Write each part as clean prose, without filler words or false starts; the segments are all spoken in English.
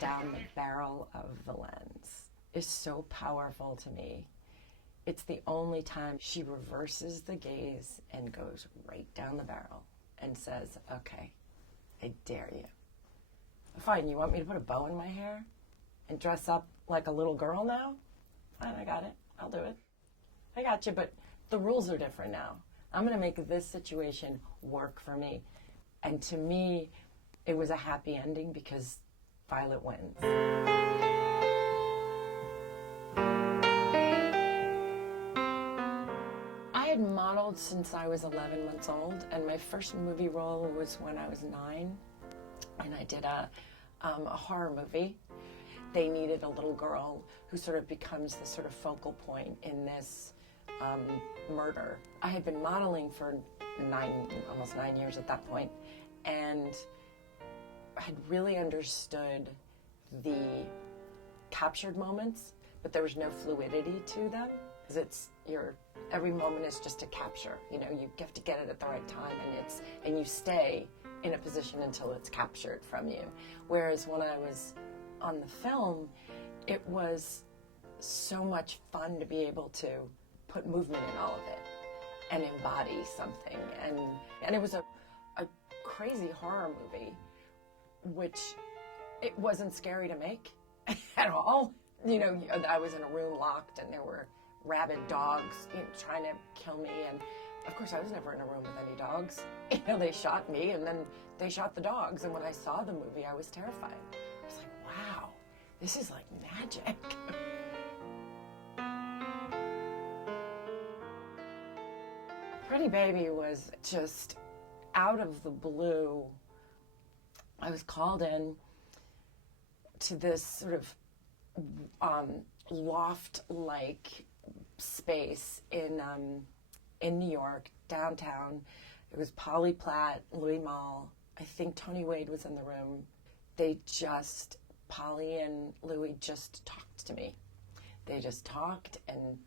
down the barrel of the lens is so powerful to me. It's the only time she reverses the gaze and goes right down the barrel and says, okay, I dare you. Fine, you want me to put a bow in my hair and dress up like a little girl now? Fine, I got it. I'll do it. I got you, but the rules are different now. I'm going to make this situation work for me. And to me, it was a happy ending because Violet wins. I had modeled since I was 11 months old, and my first movie role was when I was 9, and I did a horror movie. They needed a little girl who sort of becomes the sort of focal point in this murder. I had been modeling for almost 9 years at that point, and had really understood the captured moments, but there was no fluidity to them, because every moment is just a capture. You have to get it at the right time, and you stay in a position until it's captured from you. Whereas when I was on the film, it was so much fun to be able to put movement in all of it and embody something. And it was a crazy horror movie, which it wasn't scary to make at all. I was in a room locked and there were rabid dogs trying to kill me, and of course I was never in a room with any dogs. They shot me and then they shot the dogs, and when I saw the movie I was terrified. I was like, wow, this is like magic. Pretty Baby was just out of the blue. I was called in to this sort of loft-like space in New York, downtown. It was Polly Platt, Louis Malle. I think Tony Wade was in the room. Polly and Louis just talked to me. They just talked and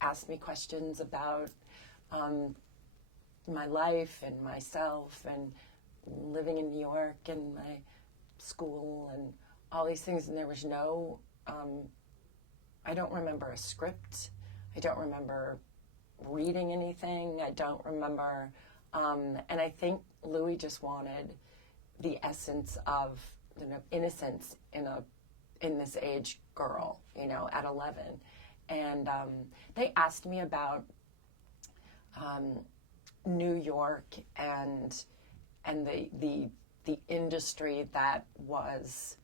asked me questions about my life and myself and living in New York and my school and all these things. And there was no, I don't remember a script. I don't remember reading anything. I don't remember, and I think Louis just wanted the essence of innocence in this age girl, at 11. And they asked me about New York and the industry that was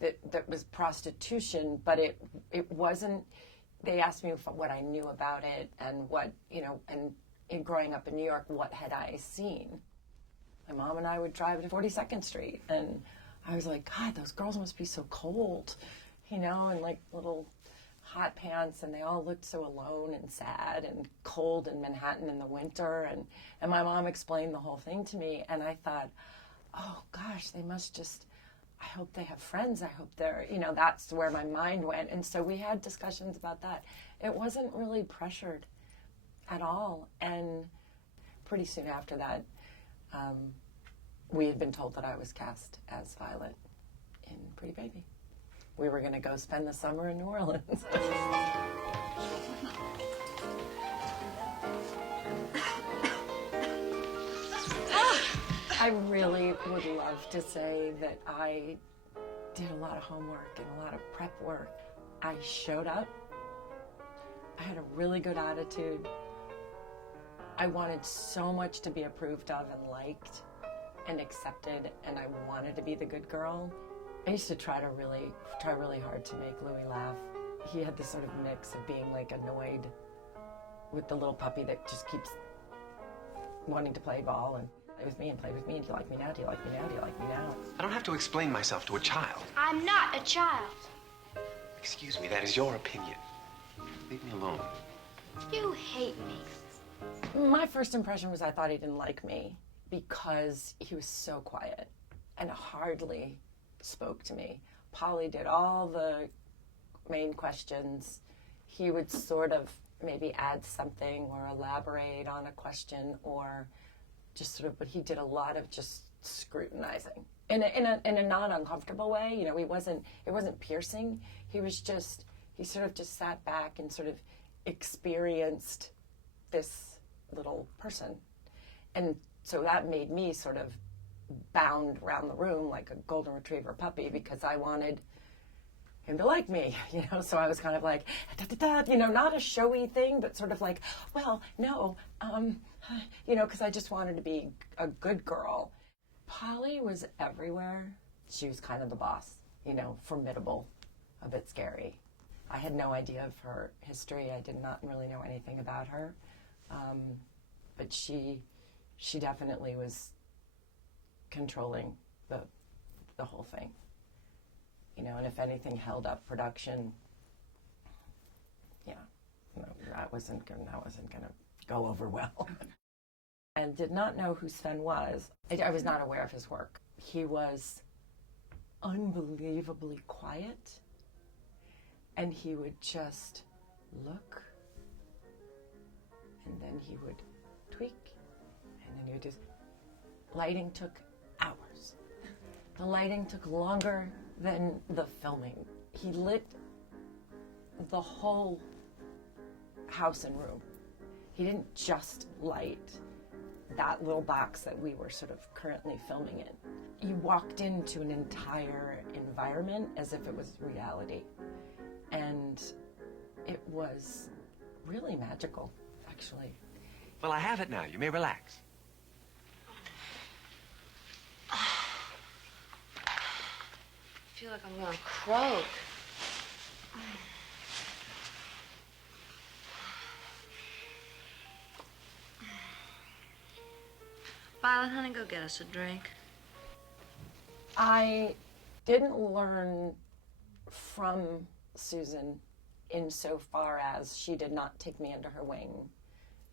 that was prostitution, but it wasn't. They asked me what I knew about it and what and in growing up in New York, what had I seen? My mom and I would drive to 42nd Street, and I was like, God, those girls must be so cold, and like little hot pants, and they all looked so alone and sad and cold in Manhattan in the winter. And my mom explained the whole thing to me, and I thought, oh gosh, they must just, I hope they have friends. I hope they're, that's where my mind went. And so we had discussions about that. It wasn't really pressured at all. And pretty soon after that, we had been told that I was cast as Violet in Pretty Baby. We were going to go spend the summer in New Orleans. I really would love to say that I did a lot of homework and a lot of prep work. I showed up. I had a really good attitude. I wanted so much to be approved of and liked and accepted, and I wanted to be the good girl. I used to try really hard to make Louis laugh. He had this sort of mix of being like annoyed with the little puppy that just keeps wanting to play ball and play with me and play with me. And do you like me now? Do you like me now? Do you like me now? I don't have to explain myself to a child. I'm not a child. Excuse me, that is your opinion. Leave me alone. You hate me. My first impression was I thought he didn't like me because he was so quiet and hardly spoke to me. Polly did all the main questions. He would sort of maybe add something or elaborate on a question or just sort of, but he did a lot of just scrutinizing in a not uncomfortable way. You know, it wasn't piercing. He sort of just sat back and sort of experienced this little person. And so that made me sort of bound around the room like a golden retriever puppy, because I wanted him to like me, you know. So I was kind of like, da, da, da, you know, not a showy thing, but sort of like, well, no, you know, because I just wanted to be a good girl. Polly was everywhere. She was kind of the boss, you know, formidable, a bit scary. I had no idea of her history. I did not really know anything about her. But she definitely was controlling the whole thing. You know, and if anything held up production, yeah, no, that wasn't gonna go over well. And did not know who Sven was. I was not aware of his work. He was unbelievably quiet, and he would just look, and then he would tweak, and then he would just... Lighting took hours. The lighting took longer than the filming. He lit the whole house and room. He didn't just light that little box that we were sort of currently filming in. You walked into an entire environment as if it was reality. And it was really magical, actually. Well, I have it now. You may relax. I feel like I'm gonna croak. Violet, honey, go get us a drink. I didn't learn from Susan insofar as she did not take me under her wing.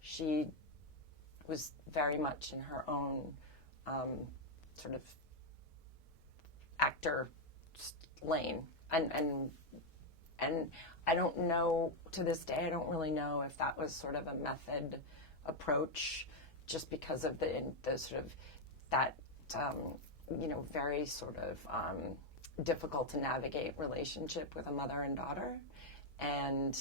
She was very much in her own sort of actor lane. And I don't know, to this day, I don't really know if that was sort of a method approach, just because of the sort of that, you know, very sort of difficult to navigate relationship with a mother and daughter. And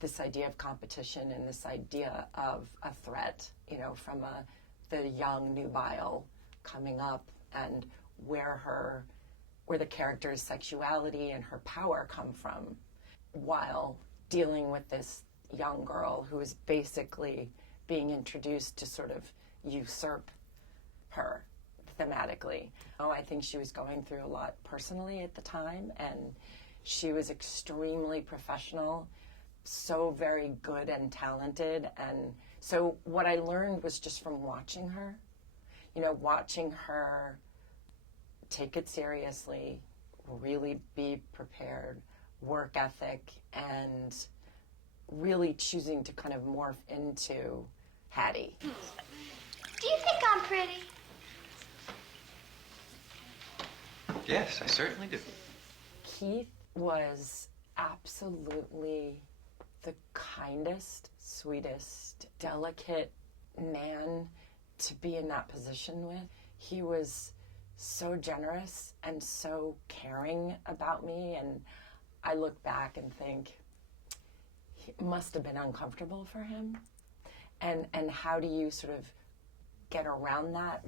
this idea of competition and this idea of a threat, you know, from the young nubile coming up, and where the character's sexuality and her power come from, while dealing with this young girl who is basically being introduced to sort of usurp her thematically. Oh, I think she was going through a lot personally at the time, and she was extremely professional, so very good and talented. And so what I learned was just from watching her, you know, watching her take it seriously, really be prepared, work ethic, and really choosing to kind of morph into Hattie. Do you think I'm pretty? Yes, I certainly do. Keith was absolutely the kindest, sweetest, delicate man to be in that position with. He was so generous and so caring about me, and I look back and think it must have been uncomfortable for him. And how do you sort of get around that?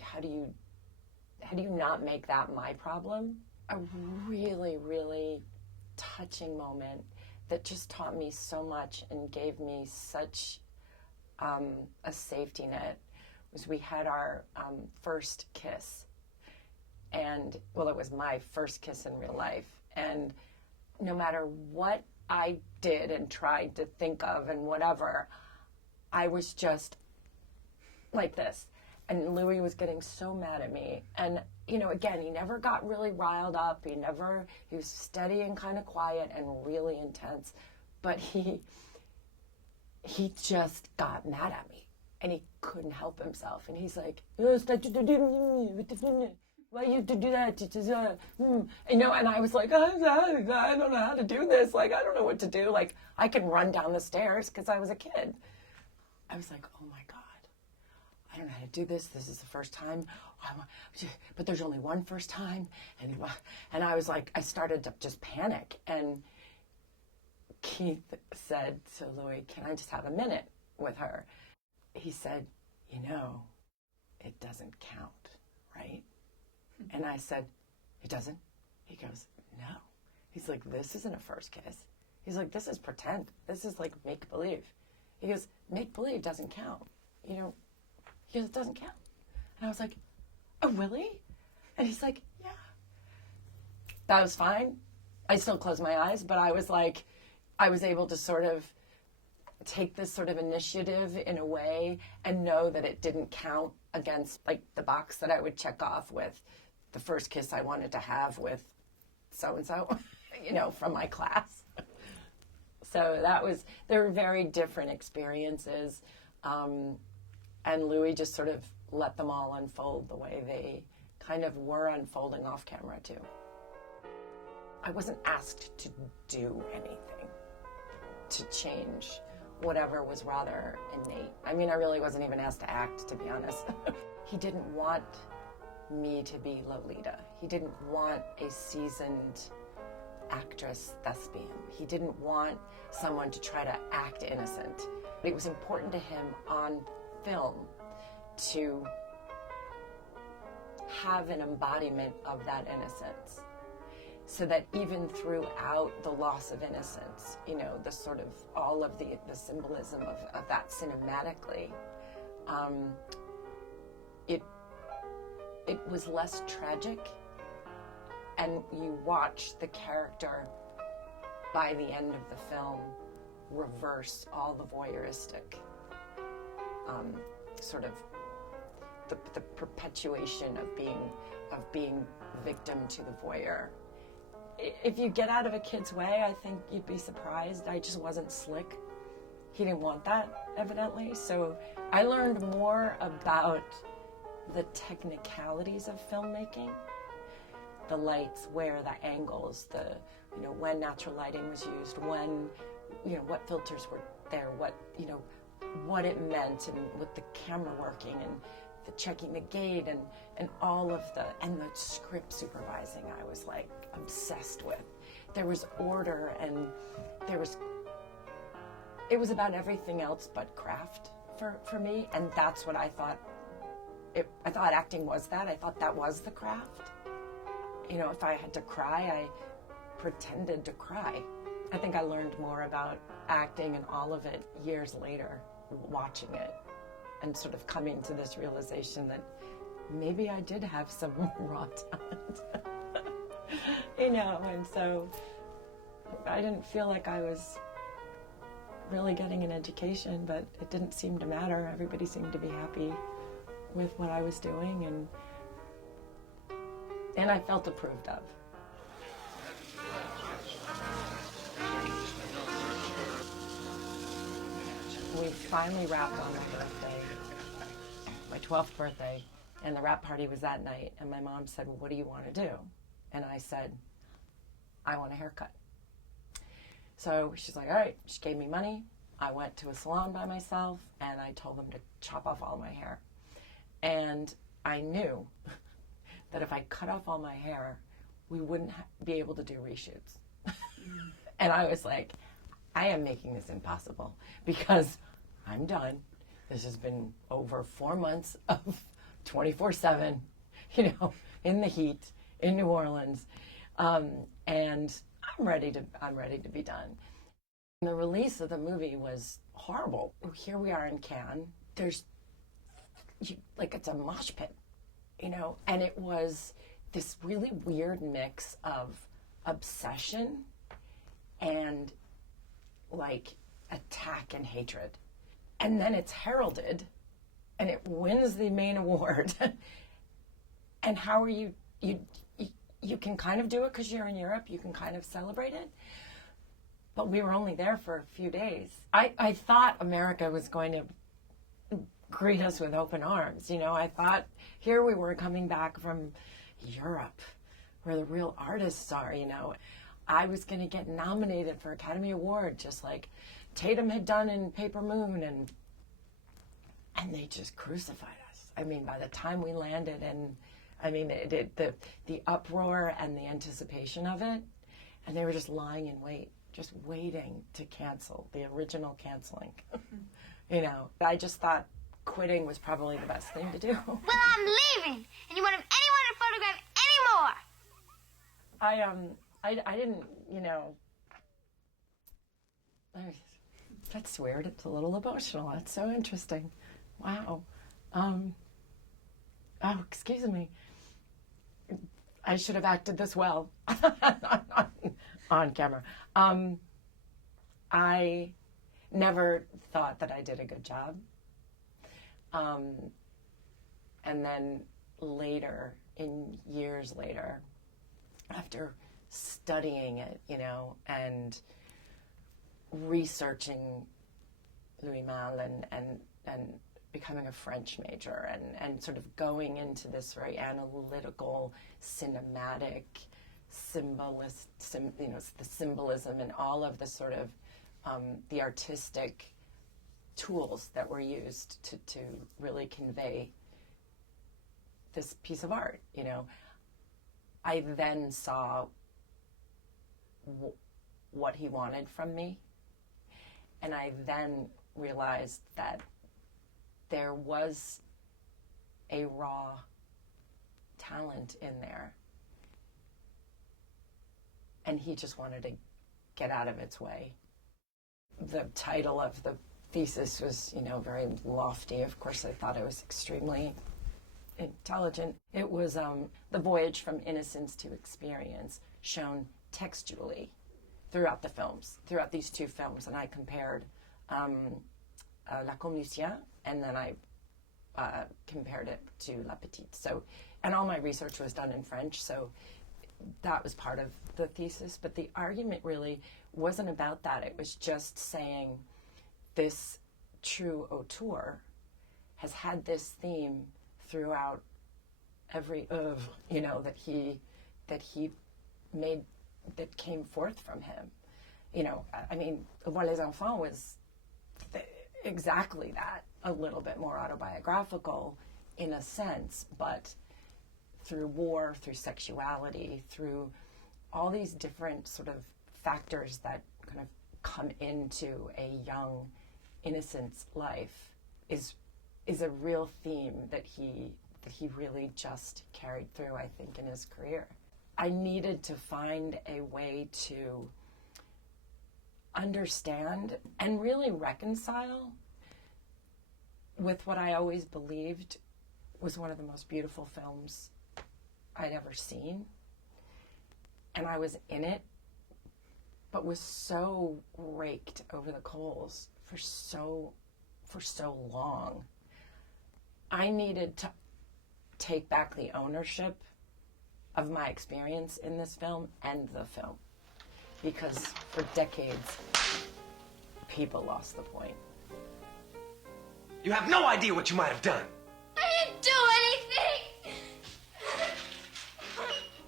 How do you not make that my problem? A really, really touching moment that just taught me so much and gave me such a safety net was we had our first kiss. And, well, it was my first kiss in real life. And no matter what I did and tried to think of and whatever, I was just like this. And Louis was getting so mad at me. And, you know, again, he never got really riled up. He was steady and kind of quiet and really intense. But he just got mad at me. And he couldn't help himself. And he's like, why you to do that? You know, and I was like, I don't know how to do this. Like, I don't know what to do. Like, I can run down the stairs because I was a kid. I was like, oh my God, I don't know how to do this. This is the first time. But there's only one first time. And I was like, I started to just panic. And Keith said to Louis, can I just have a minute with her? He said, you know, it doesn't count, right? And I said, it doesn't? He goes, no. He's like, this isn't a first kiss. He's like, this is pretend. This is like make-believe. He goes, make-believe doesn't count. You know, he goes, it doesn't count. And I was like, oh, really? And he's like, yeah. That was fine. I still closed my eyes, but I was like, I was able to sort of take this sort of initiative in a way and know that it didn't count against like the box that I would check off with the first kiss I wanted to have with so-and-so, you know, from my class. So they were very different experiences. And Louis just sort of let them all unfold the way they kind of were unfolding off camera too. I wasn't asked to do anything, to change whatever was rather innate. I mean, I really wasn't even asked to act, to be honest. He didn't want me to be Lolita. He didn't want a seasoned actress thespian. He didn't want someone to try to act innocent. It was important to him on film to have an embodiment of that innocence, so that even throughout the loss of innocence, you know, the sort of all of the symbolism of that cinematically, it was less tragic, and you watch the character by the end of the film reverse all the voyeuristic sort of the perpetuation of being victim to the voyeur. If you get out of a kid's way, I think you'd be surprised. I just wasn't slick. He didn't want that, evidently. So I learned more about the technicalities of filmmaking, the lights, where the angles, when natural lighting was used, when, what filters were there, what it meant, and with the camera working, and the checking the gate, and all of the script supervising, I was like obsessed with. There was order, and it was about everything else but craft for me, and that's what I thought. I thought acting was that. I thought that was the craft. If I had to cry, I pretended to cry. I think I learned more about acting and all of it years later, watching it, and sort of coming to this realization that maybe I did have some raw talent. And so I didn't feel like I was really getting an education, but it didn't seem to matter. Everybody seemed to be happy with what I was doing, and I felt approved of. We finally wrapped on my birthday, my 12th birthday, and the wrap party was that night, and my mom said, well, what do you want to do? And I said, I want a haircut. So she's like, all right. She gave me money. I went to a salon by myself, and I told them to chop off all my hair. And I knew that if I cut off all my hair, we wouldn't be able to do reshoots. And I was like, I am making this impossible because I'm done. This has been over 4 months of 24/7, in the heat, in New Orleans. And I'm ready to be done. And the release of the movie was horrible. Here we are in Cannes. It's a mosh pit, and it was this really weird mix of obsession and attack and hatred. And then it's heralded and it wins the main award. And how are you can kind of do it because you're in Europe, you can kind of celebrate it. But we were only there for a few days. I thought America was going to greet us with open arms. I thought here we were coming back from Europe where the real artists are, I was going to get nominated for Academy Award just like Tatum had done in Paper Moon, and they just crucified us. I mean, by the time we landed, and I mean, the uproar and the anticipation of it, and they were just lying in wait, just waiting to cancel, the original canceling. You know, I just thought quitting was probably the best thing to do. Well, I'm leaving, and you won't have anyone to photograph anymore. I didn't, you know, that's weird. It's a little emotional. That's so interesting. Wow. Oh, excuse me. I should have acted this well on camera. I never thought that I did a good job. And then later, years later, after studying it, you know, and researching Louis Malle and becoming a French major and sort of going into this very analytical, cinematic, the symbolism and all of the sort of the artistic tools that were used to really convey this piece of art, you know. I then saw what he wanted from me, and I then realized that there was a raw talent in there, and he just wanted to get out of its way. The title of the thesis was, you know, very lofty. Of course, I thought it was extremely intelligent. It was the voyage from innocence to experience, shown textually throughout the films, throughout these two films. And I compared La Comme Lucien, and then I compared it to La Petite. So, and all my research was done in French, so that was part of the thesis. But the argument really wasn't about that. It was just saying this true auteur has had this theme throughout every oeuvre, you know, that he made, that came forth from him. You know, I mean, Voir les Enfants was exactly that, a little bit more autobiographical in a sense, but through war, through sexuality, through all these different sort of factors that kind of come into a young innocent's life is a real theme that he really just carried through, I think, in his career. I needed to find a way to understand and really reconcile with what I always believed was one of the most beautiful films I'd ever seen. And I was in it, but was so raked over the coals for so long. I needed to take back the ownership of my experience in this film and the film, because for decades, people lost the point. You have no idea what you might have done. I didn't do anything.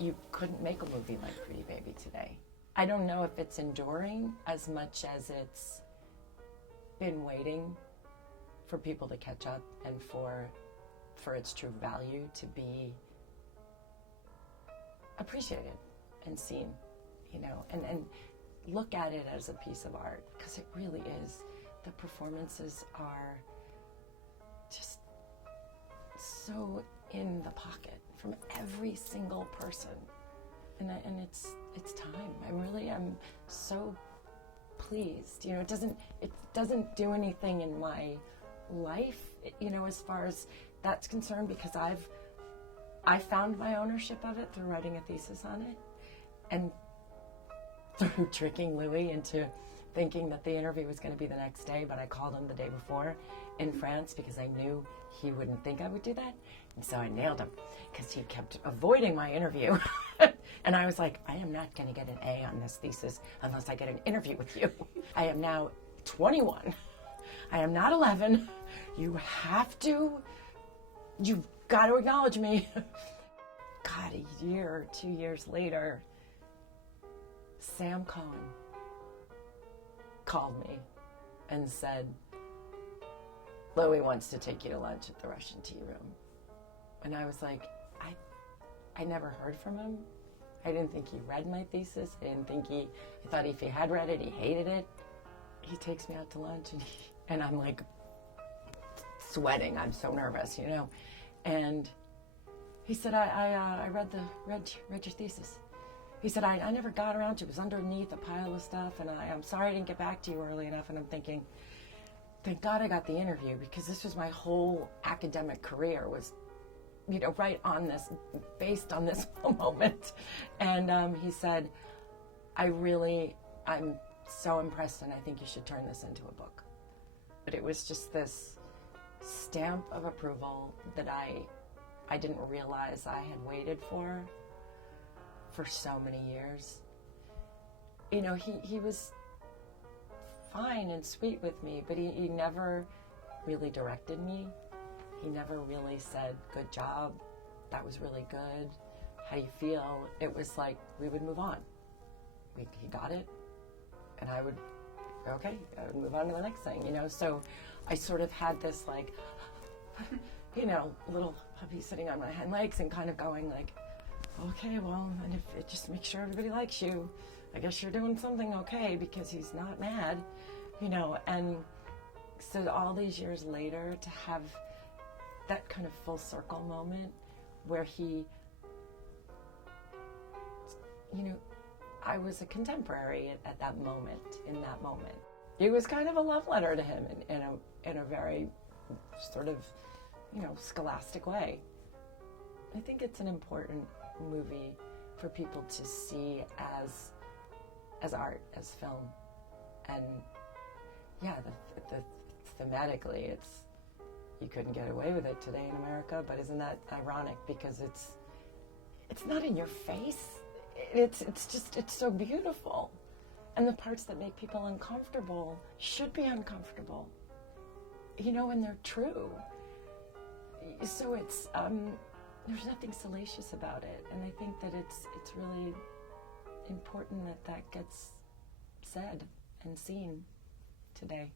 You couldn't make a movie like Pretty Baby today. I don't know if it's enduring as much as it's been waiting for people to catch up and for its true value to be appreciated and seen, you know, and look at it as a piece of art, because it really is. The performances are just so in the pocket from every single person, and it's time. I'm so pleased. You know, it doesn't do anything in my life, you know, as far as that's concerned, because I found my ownership of it through writing a thesis on it, and through tricking Louis into thinking that the interview was going to be the next day, but I called him the day before in France because I knew he wouldn't think I would do that. And so I nailed him because he kept avoiding my interview. And I was like, I am not going to get an A on this thesis unless I get an interview with you. I am now 21. I am not 11. You've got to acknowledge me. God, a year or 2 years later, Sam Cohen called me and said, Louis wants to take you to lunch at the Russian tea room. And I was like, I never heard from him. I didn't think he read my thesis. I thought if he had read it, he hated it. He takes me out to lunch and I'm like sweating. I'm so nervous, you know. And he said, I read your thesis. He said, I never got around to it. It was underneath a pile of stuff, and I'm sorry I didn't get back to you early enough. And I'm thinking, thank God I got the interview, because this was my whole academic career was, you know, based on this moment. And he said, I'm so impressed, and I think you should turn this into a book. But it was just this stamp of approval that I didn't realize I had waited for so many years. You know, he was fine and sweet with me, but he never really directed me. He never really said, good job, that was really good, how do you feel? It was like we would move on. He got it, and I would move on to the next thing, you know. So I sort of had this like, you know, little puppy sitting on my hind legs and kind of going like, okay, well, and if it just makes sure everybody likes you, I guess you're doing something okay, because he's not mad, you know. And so all these years later, to have that kind of full circle moment where he, you know, I was a contemporary at that moment, in that moment. It was kind of a love letter to him in a very sort of, you know, scholastic way. I think it's an important movie for people to see as art, as film. And yeah, the thematically, you couldn't get away with it today in America, but isn't that ironic? Because it's not in your face. It's so beautiful. And the parts that make people uncomfortable should be uncomfortable, you know, and they're true. So it's, there's nothing salacious about it. And I think that it's really important that gets said and seen today.